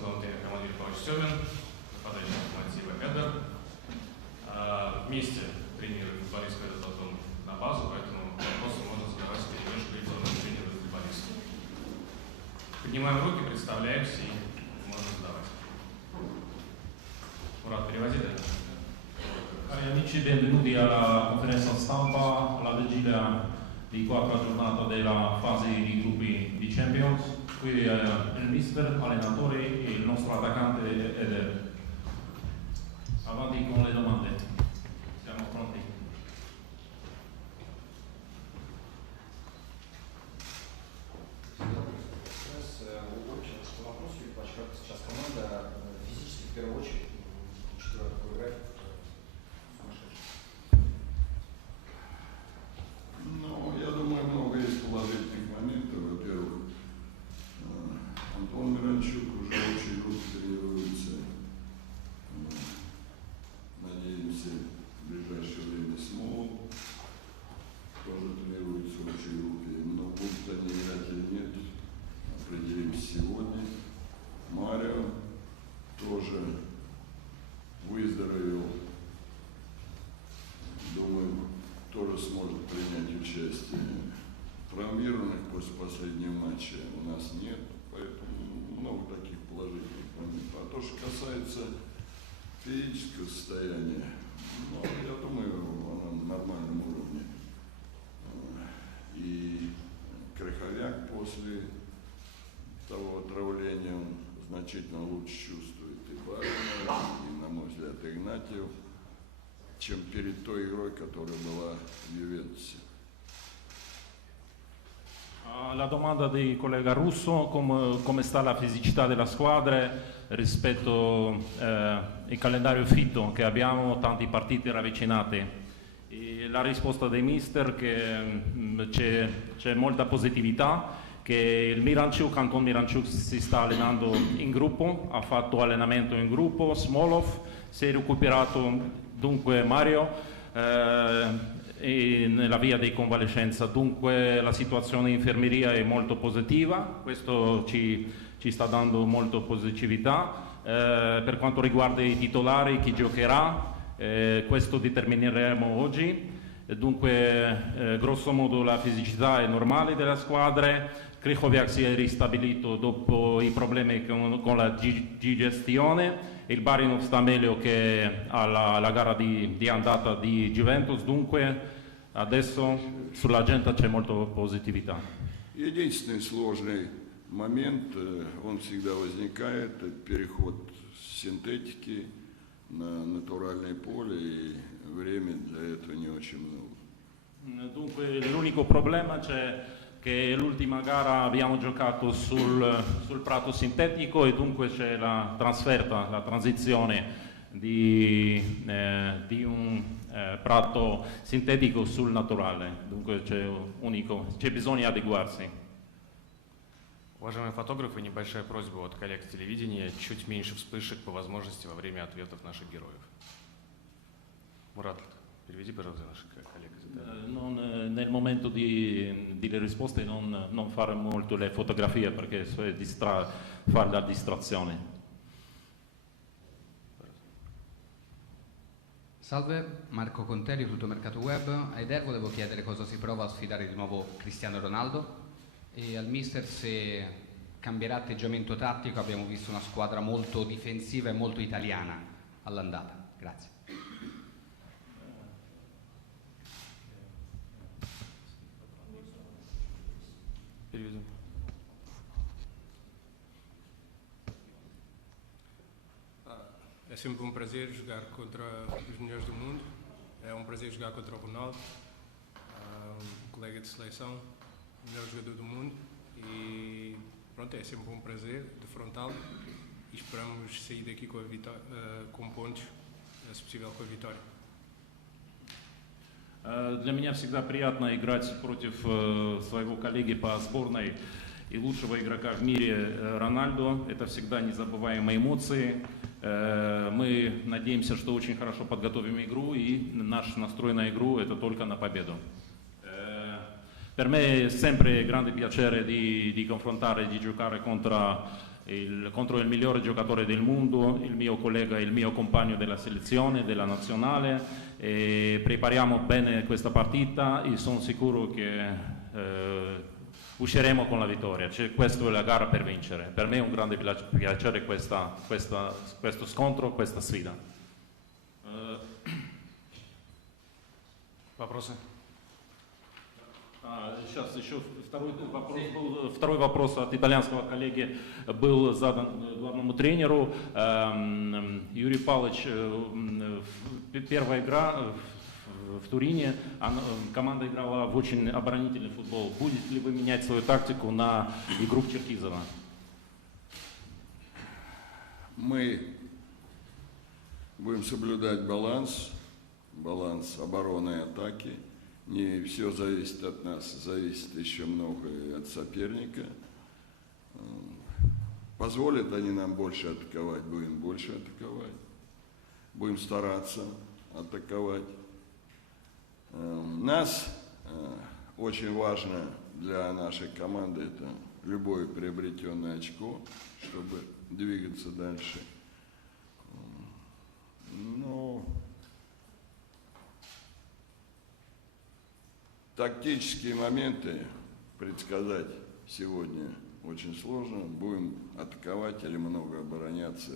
Валентин Хамадильевич Семин, подачник Матива Медер. Вместе тренируем футболистов этот потом на базу, поэтому вопросы можно задавать с перемешкой тренера футболиста. Поднимаем руки, представляемся и можно задавать. Мурат, переводи, да? Cari amici, benvenuti alla conferenza stampa alla vigilia di quarta giornata della fase di gruppi di Champions. Qui il mister, allenatore e il nostro attaccante Eder. Avanti con le domande. Siamo pronti. По вопросу, как сейчас команда физически в первую очередь, учитывая такой график, сумасшедший? Ну, я думаю, много есть положительных моментов. Во-первых, Антон Миранчук уже очень круто тренируется. Надеемся, в ближайшее время Смол тоже тренируется очень круто. Но будут они играть или нет, определимся сегодня. Марио тоже выздоровел. Думаю, тоже сможет принять участие. Травмированных после последнего матча у нас нет, поэтому много таких положительных моментов. А то, что касается физического состояния, ну, я думаю, оно на нормальном уровне. И Крыховяк после того отравления он значительно лучше чувствует и Барина, и, на мой взгляд, Игнатьев, чем перед той игрой, которая была в Ювентусе. La domanda del collega Russo, come sta la fisicità della squadra rispetto al calendario fitto che abbiamo, tanti partiti ravvicinati. E la risposta dei mister che c'è molta positività, che il Miranchuk, Anton Miranchuk si sta allenando in gruppo, ha fatto allenamento in gruppo, Smolov si è recuperato, dunque Mario e nella via di convalescenza, dunque la situazione in infermeria è molto positiva, questo ci sta dando molto positività. Per quanto riguarda i titolari, chi giocherà, questo determineremo oggi. Dunque grosso modo la fisicità è normale della squadra. Krychowiak si è ristabilito dopo i problemi con la digestione. Il Barinov sta meglio che alla gara di andata di Juventus, dunque adesso sull'agenda c'è molta positività. Единственный сложный момент, он всегда возникает, это переход с синтетики на натуральное поле, и время для этого не очень много. Dunque l'unico problema c'è che l'ultima gara abbiamo giocato sul prato sintetico e dunque c'è la trasferta, la transizione di un prato sintetico sul naturale, dunque c'è bisogno adeguarsi. Уважаемые фотографы, небольшая просьба от коллег телевидения, чуть меньше вспышек по возможности во время ответов наших героев. Мурат, переведи, пожалуйста, наших коллег. Nel momento delle risposte non fare molto le fotografie perché fa la distrazione. Salve, Marco Contelli, Tuttomercato Web. A Eder volevo chiedere cosa si prova a sfidare di nuovo Cristiano Ronaldo e al mister se cambierà atteggiamento tattico. Abbiamo visto una squadra molto difensiva e molto italiana all'andata. Grazie. É sempre um prazer jogar contra os melhores do mundo, é um prazer jogar contra o Ronaldo, um colega de seleção, o melhor jogador do mundo e pronto, é sempre um prazer defrontá-lo e esperamos sair daqui com pontos, se possível com a vitória. Для меня всегда приятно играть против своего коллеги по сборной и лучшего игрока в мире Рональдо. Это всегда незабываемые эмоции. Мы надеемся, что очень хорошо подготовим игру, и наш настрой на игру это только на победу. Per me è sempre grande piacere di confrontare, di giocare contro contro il migliore giocatore del mondo, il mio collega e il mio compagno della selezione, della nazionale. E prepariamo bene questa partita e sono sicuro che usciremo con la vittoria. Questa è la gara per vincere. Per me è un grande piacere questo scontro, questa sfida. Вопросы? Сейчас еще второй вопрос от итальянского коллеги был задан главному тренеру. Юрий Павлович, первая игра в Турине, команда играла в очень оборонительный футбол. Будете ли вы менять свою тактику на игру в Черкизово? Мы будем соблюдать баланс обороны и атаки. Не все зависит от нас, зависит еще многое от соперника. Позволят они нам больше атаковать, будем больше атаковать. Будем стараться атаковать. Нас очень важно для нашей команды это любое приобретенное очко, чтобы двигаться дальше. Но тактические моменты предсказать сегодня очень сложно. Будем атаковать или много обороняться.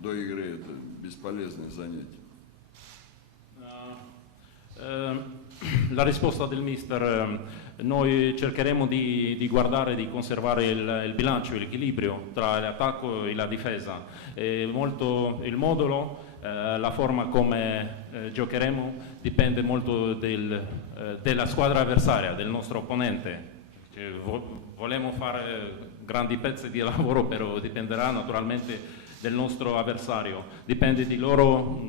До игры это bесполезное занятие. La risposta del mister, noi cercheremo di guardare, di conservare il bilancio, l'equilibrio tra l'attacco e la difesa. Il modulo, la forma come giocheremo dipende molto della squadra avversaria, del nostro opponente. Vogliamo fare grandi pezzi di lavoro, però dipenderà naturalmente del nostro avversario, dipende di loro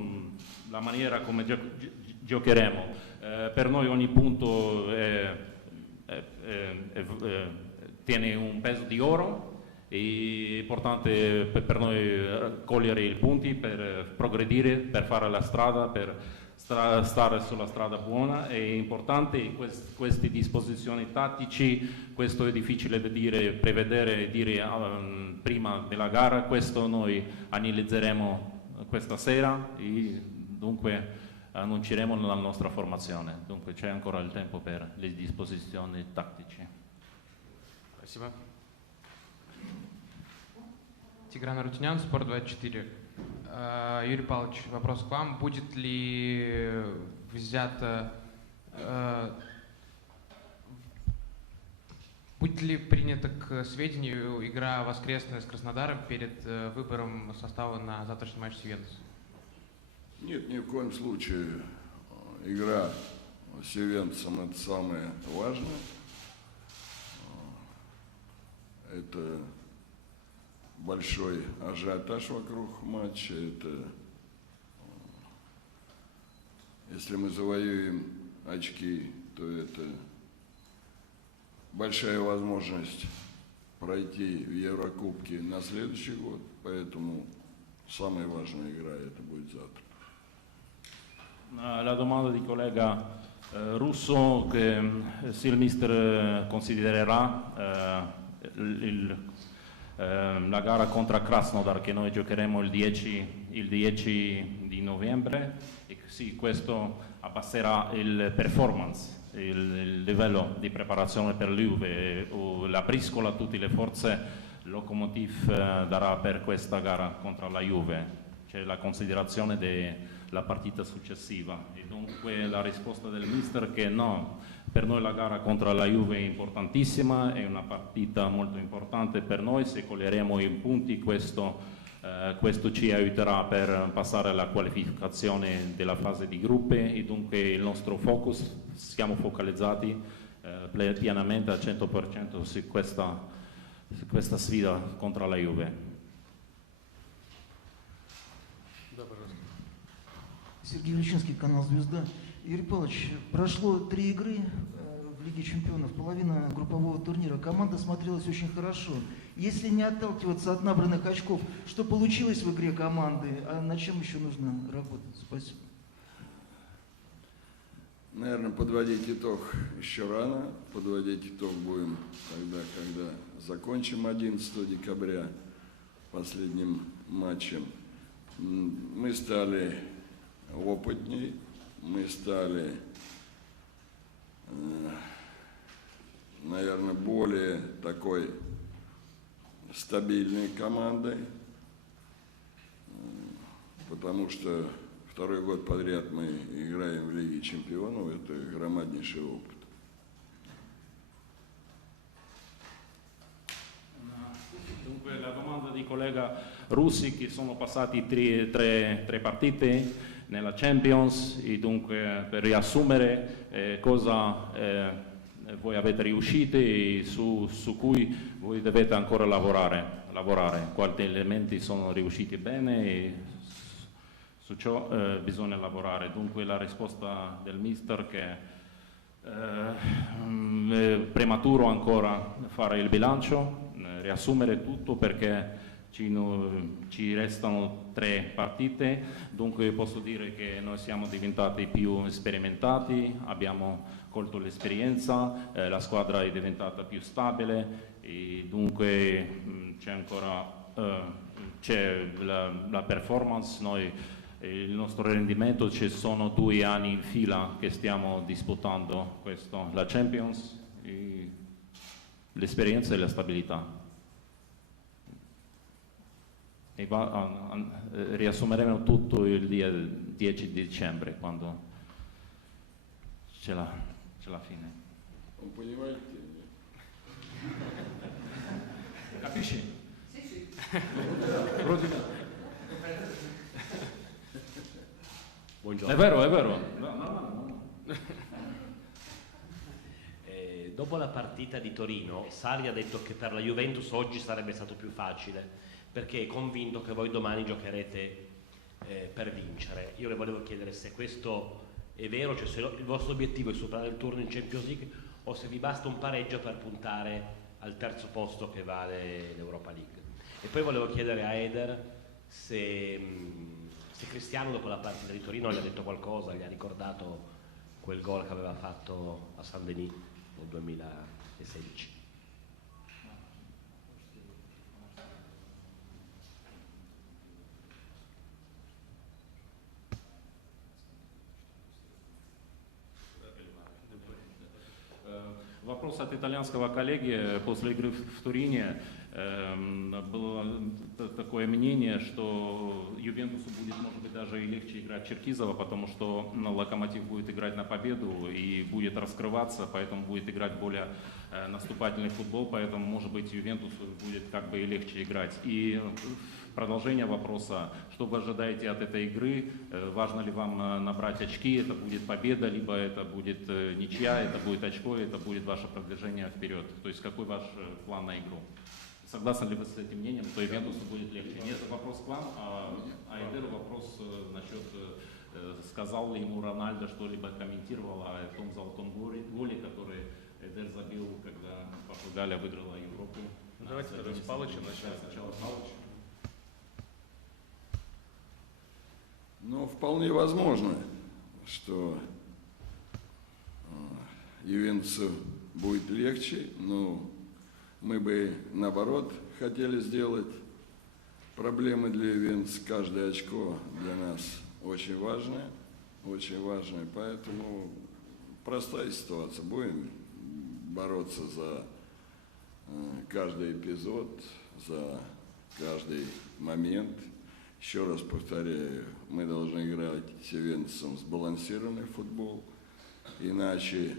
la maniera come giocheremo. Per noi ogni punto tiene un peso di oro, è importante per noi cogliere i punti per progredire, per fare la strada, per stare sulla strada buona. È importante queste disposizioni tattici, questo è difficile da dire, prevedere e dire prima della gara, questo noi analizzeremo questa sera e dunque annunceremo la nostra formazione, dunque c'è ancora il tempo per le disposizioni tattiche. Спасибо. Тигран Арутюнян, Спорт24. Юрий Павлович, вопрос к вам. Будет ли принята к сведению игра воскресная с Краснодаром перед выбором состава на завтрашний матч с Ювентусом? Нет, ни в коем случае. Игра с Ювентусом — это самое важное. Это большой ажиотаж вокруг матча. Это, если мы завоюем очки, то это большая возможность пройти в Еврокубке на следующий год. Поэтому самая важная игра это будет завтра. La domanda di collega russo, che se il mister considererà la gara contro Krasnodar che noi giocheremo il 10 di novembre, e sì, questo abbasserà il performance, il livello di preparazione per l'Juve, la briscola a tutte le forze Lokomotiv darà per questa gara contro la Juve. C'è la considerazione della partita successiva e dunque la risposta del mister che no, per noi la gara contro la Juve è importantissima, è una partita molto importante per noi, se coglieremo i punti questo ci aiuterà per passare alla qualificazione della fase di gruppi e dunque il nostro focus, siamo focalizzati pienamente al 100% su questa sfida contro la Juve. Сергей Личинский, канал «Звезда». Юрий Павлович, прошло 3 игры в Лиге чемпионов, половина группового турнира. Команда смотрелась очень хорошо. Если не отталкиваться от набранных очков, что получилось в игре команды, а над чем еще нужно работать? Спасибо. Наверное, подводить итог еще рано. Подводить итог будем тогда, когда закончим 11 декабря. последним матчем. Мы стали опытней, мы стали, наверное, более такой стабильной командой, потому что второй год подряд мы играем в Лиге Чемпионов, это громаднейший опыт. Dunque la domanda di collega Russi, che sono passati tre partite nella Champions, e dunque per riassumere cosa voi avete riuscito e su cui voi dovete ancora lavorare, quali elementi sono riusciti bene e su ciò bisogna lavorare. Dunque la risposta del mister che è prematuro ancora fare il bilancio, riassumere tutto perché ci restano 3 partite, dunque posso dire che noi siamo diventati più sperimentati, abbiamo colto l'esperienza, la squadra è diventata più stabile e dunque c'è la performance, il nostro rendimento, ci sono 2 anni in fila che stiamo disputando questo, la Champions, l'esperienza e la stabilità. E riassumeremo tutto il dia 10 dicembre quando c'è la fine. Он понимает? Capisci? Sì, sì. Buongiorno. È vero. No. Dopo la partita di Torino, Sarri ha detto che per la Juventus oggi sarebbe stato più facile perché è convinto che voi domani giocherete per vincere. Io le volevo chiedere se questo è vero, cioè se il vostro obiettivo è superare il turno in Champions League o se vi basta un pareggio per puntare al terzo posto che vale l'Europa League. E poi volevo chiedere a Eder se Cristiano dopo la partita di Torino gli ha detto qualcosa, gli ha ricordato quel gol che aveva fatto a Saint-Denis nel 2016. Вопрос от итальянского коллеги. После игры в Турине было такое мнение, что Ювентусу будет, может быть, даже и легче играть Черкизова, потому что Локомотив будет играть на победу и будет раскрываться, поэтому будет играть более наступательный футбол, поэтому, может быть, Ювентусу будет как бы и легче играть. И продолжение вопроса, что вы ожидаете от этой игры, важно ли вам набрать очки, это будет победа, либо это будет ничья, это будет очко, это будет ваше продвижение вперед, то есть какой ваш план на игру? Согласны ли вы с этим мнением, что Ювентусу будет легче? Нет, это вопрос к вам, а Эдеру вопрос насчет, сказал ли ему Рональдо что-либо, комментировал о том золотом голе, который Эдер забил, когда Португалия выиграла Европу. Давайте тогда с Палыча начнем. Сначала Палыч. Ну, вполне возможно, что Ювентусу будет легче, но мы бы, наоборот, хотели сделать проблемы для Ювентуса. Каждое очко для нас очень важное, поэтому простая ситуация. Будем бороться за каждый эпизод, за каждый момент. Еще раз повторяю, мы должны играть с Ювентусом сбалансированный футбол, иначе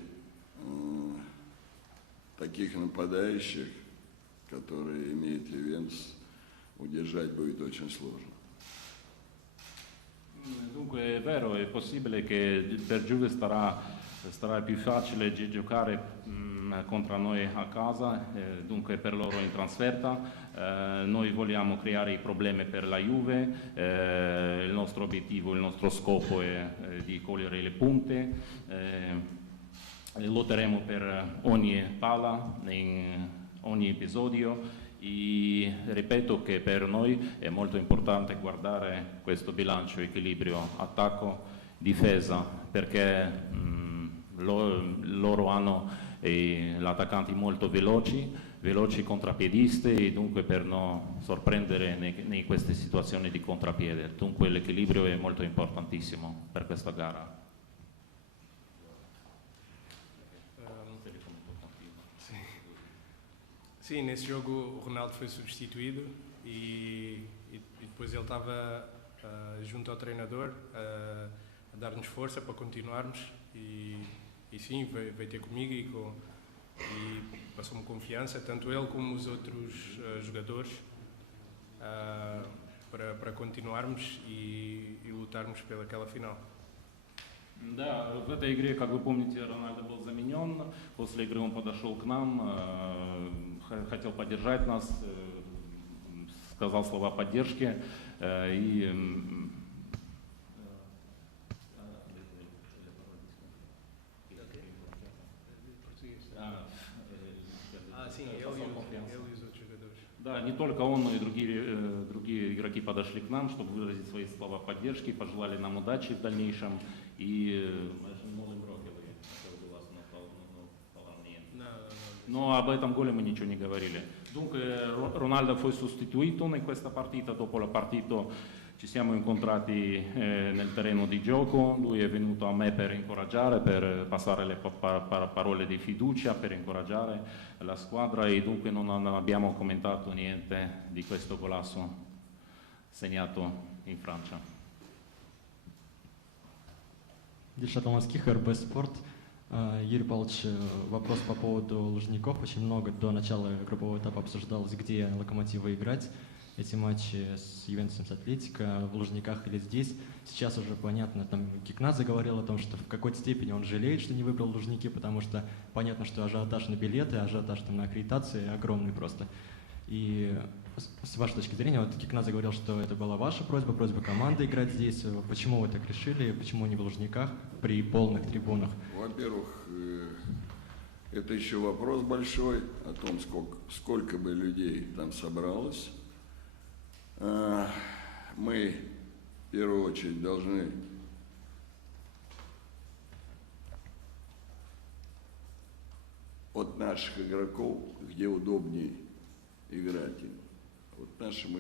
таких нападающих, которые имеет Ювентус, удержать будет очень сложно. Dunque è vero, è possibile che per Juve sarà più facile giocare contro noi a casa, dunque per loro in trasferta. Noi vogliamo creare i problemi per la Juve, il nostro obiettivo, il nostro scopo è di cogliere le punte, lotteremo per ogni palla, in ogni episodio. E ripeto che per noi è molto importante guardare questo bilancio, equilibrio, attacco, difesa, perché loro hanno gli attaccanti molto veloci, veloci contrapiedisti e dunque per non sorprendere in queste situazioni di contrapiede. Dunque l'equilibrio è molto importantissimo per questa gara. Sim, nesse jogo o Ronaldo foi substituído e depois ele estava junto ao treinador a dar-nos força para continuarmos e sim, veio ter comigo e passou-me confiança, tanto ele como os outros jogadores, para continuarmos и lutarmos pelaquela final. Да, в этой игре, как вы помните, Рональдо был заменен. После игры он подошел к нам, хотел поддержать нас, сказал слова поддержки и да, не только он, но и другие игроки подошли к нам, чтобы выразить свои слова поддержки, пожелали нам удачи в дальнейшем. Но об этом голе мы nичего не говорили. Dunque Ronaldo fu sostituito in questa partita, dopo la partita ci siamo incontrati nel terreno di gioco, lui è venuto a me per incoraggiare, per passare le parole di fiducia, per incoraggiare la squadra e dunque non abbiamo commentato niente di questo golasso segnato in Francia. Дильшат Алмазских, РБ Спорт. Юрий Павлович, вопрос по поводу Лужников. Очень много до начала группового этапа обсуждалось, где Локомотиву играть. Эти матчи с Ювентусом, с Атлетико, в Лужниках или здесь. Сейчас уже понятно, там Кикнадзе говорил о том, что в какой-то степени он жалеет, что не выбрал Лужники, потому что понятно, что ажиотаж на билеты, ажиотаж там на аккредитации огромный просто. И с вашей точки зрения, вот Кикнадзе говорил, что это была ваша просьба команды играть здесь. Почему вы так решили? Почему не в Лужниках при полных трибунах? Во-первых, это еще вопрос большой о том, сколько бы людей там собралось. Мы в первую очередь должны от наших игроков, где удобнее играть им. Вот нашим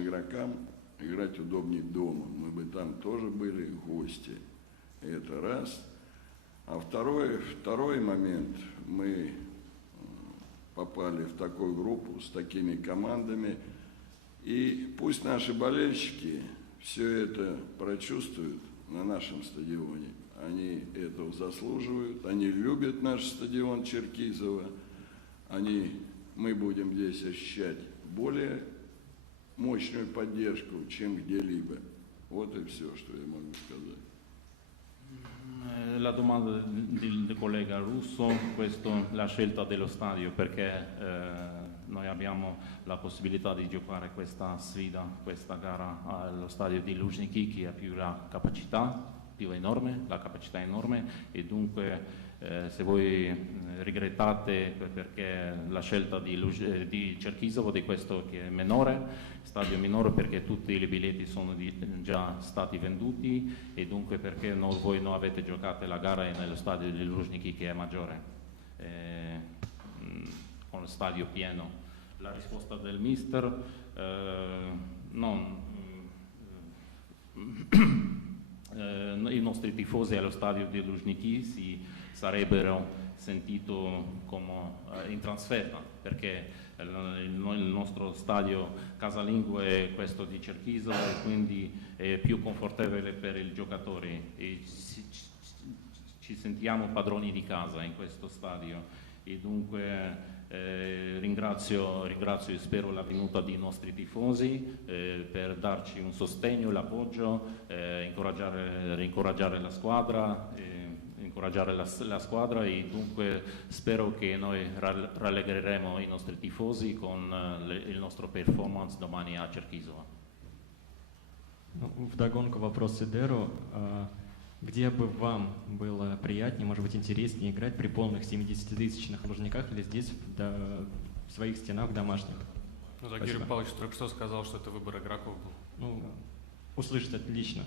игрокам играть удобнее дома. Мы бы там тоже были гости. Это раз. А второй момент. Мы попали в такую группу с такими командами. И пусть наши болельщики все это прочувствуют на нашем стадионе. Они этого заслуживают. Они любят наш стадион Черкизово. Мы будем здесь ощущать более мощную поддержку, чем где-либо. Вот и все, что я могу сказать. La domanda del collega Russo, la scelta dello stadio, perché noi abbiamo la possibilità di giocare questa sfida, questa gara allo stadio di Luzhniki che ha la capacità enorme e dunque se voi regrettate perché la scelta di Cherkizovo, di questo che è stadio minore perché tutti i biglietti sono già stati venduti e dunque perché voi non avete giocato la gara nello stadio di Luzhniki che è maggiore, con lo stadio pieno. La risposta del mister i nostri tifosi allo stadio di Luzhniki si sarebbero sentito come in trasferta perché il nostro stadio casalingo è questo di Cherkizovo e quindi è più confortevole per i giocatori e ci sentiamo padroni di casa in questo stadio e dunque ringrazio e spero la venuta dei nostri tifosi per darci un sostegno, l'appoggio, rincoraggiare la squadra e dunque spero che noi rallegreremo i nostri tifosi con il nostro performance domani a Черкизово. Вдогонку вопрос Сидеру. Где бы вам было приятнее, может быть, интереснее играть при полных 70-тысячных Лужниках или здесь, в своих стенах, домашних? Ну, так Юрий Павлович только что сказал, что это выбор игроков был. Ну, услышать отлично.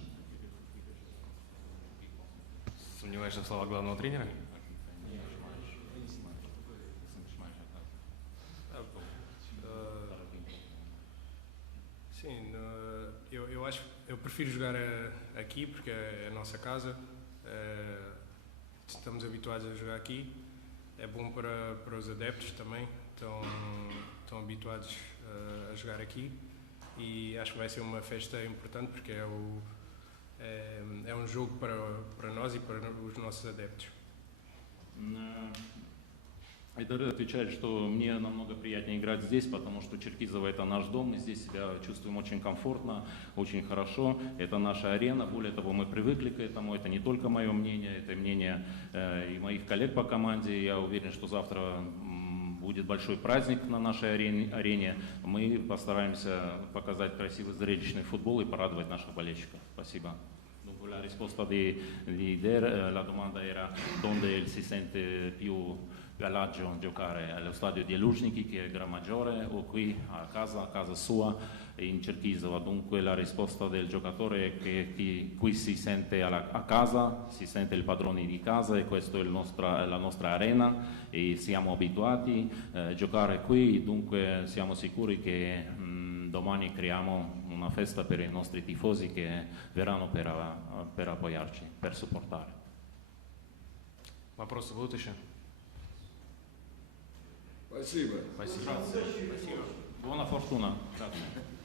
Сомневаешься в словах главного тренера? eu prefiro jogar aqui porque é a nossa casa. Estamos habituados a jogar aqui. É bom para os adeptos também. Estão habituados a jogar aqui. E acho que vai ser uma festa importante porque é um jogo para nós и para os nossos adeptos. Айдар отвечает, что мне намного приятнее играть здесь, потому что Черкизово это наш дом, мы здесь себя чувствуем очень комфортно, очень хорошо, это наша арена, более того, мы привыкли к этому, это не только мое мнение, это мнение и моих коллег по команде, я уверен, что завтра будет большой праздник на нашей арене, мы постараемся показать красивый зрелищный футбол и порадовать наших болельщиков. Спасибо. La risposta di Der, la domanda era dove si sente più a agio giocare, allo stadio di Luzhniki che è Gramaggiore o qui a casa sua in Cherkizova. Dunque la risposta del giocatore è che qui si sente a casa, si sente il padrone di casa e questa è la nostra arena e siamo abituati a giocare qui, dunque siamo sicuri che domani creiamo una festa per i nostri tifosi che verranno per appoggiarci, per supportare. Вопросы будут еще? Спасибо. Спасибо. Buona fortuna. Grazie.